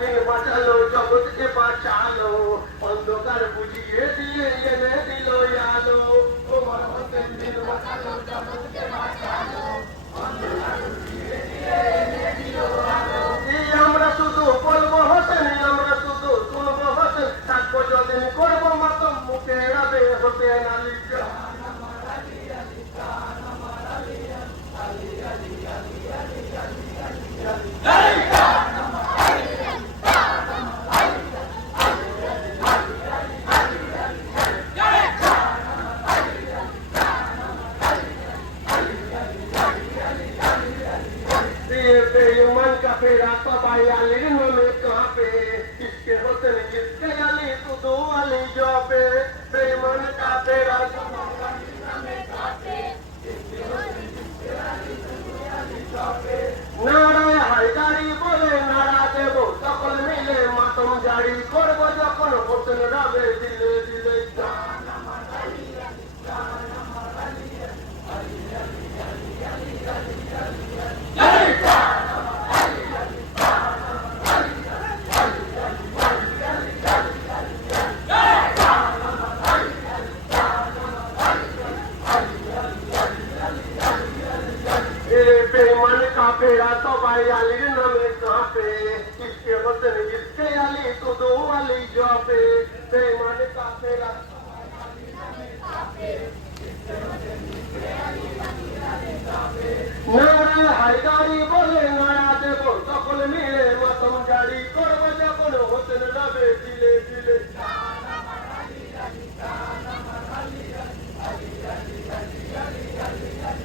দিন বাঁচালো জগৎকে বাঁচালো অন্ধকার বুঝিয়ে দিয়ে এনে দিল আলো তোমার হোসেন দিন বাঁচালো জগৎকে বাঁচালো অন্ধকার বুঝিয়ে দিয়ে এনে দিল আলো এই আমরা শুধু বলবো হোসেন আমরা শুধু শুনবো হোসেন থাকবো যদিন করবো মাতম মুখে রাবে হোসেন আলী बेईमान का फेरा सबाई अली में कांपे किसके होतन किसके अली तू दो अली जो पे बेईमान का फेरा सबाई अली में कांपे किसके होतन किसके अली तू दो अली जो पे नारा हायदारी बोले नारा देबो सकल मिले मातम जारी करबो যখন হোসেন রাবে দিলে দিলে জান আমার আলী আলী জান আমার আলী আলী আলী আলী আলী আলী আলী बेईमान का फेरा सबाई अली नामे कांपे किसके होतन किसके अली तू दो अली जो पे बेईमान का फेरा सबाई अली नामे कांपे किसके होतन किसके अली तू दो अली जो पे नारा हायदारी बोले नारा देबो সকল মিলে মাতম জারি করব যখন হোসেন রাবে দিলে দিলে জান আমার আলী আলী জান আমার আলী আলী আলী আলী আলী আলী আলী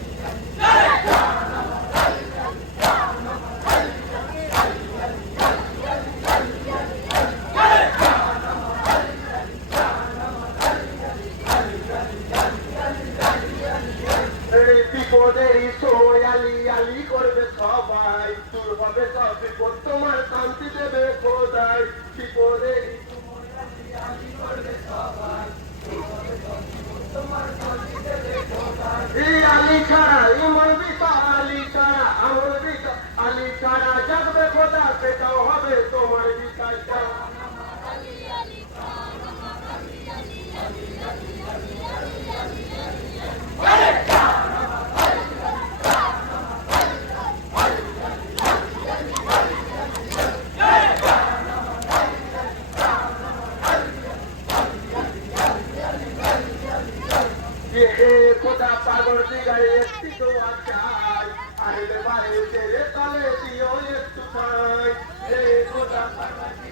বিপদেরই সময় আলী আলী করবে সবাই দূর হবে সব বিপদ তোমার শান্তি দেবে খোদাই বিপদেরই সময় আলী আলী করবে সবাই এই আলী ছাড়া ইমন বিতা আলী ছাড়া আমল বিতা আলী ছাড়া জাগবে খোদা সেটাও হবে তোমার বিকাশ খোদা পাগল দিগায় একটি তো আচাই আহলে বাড়ি তেরে তলে দিও একটু খাই খোদা পাগল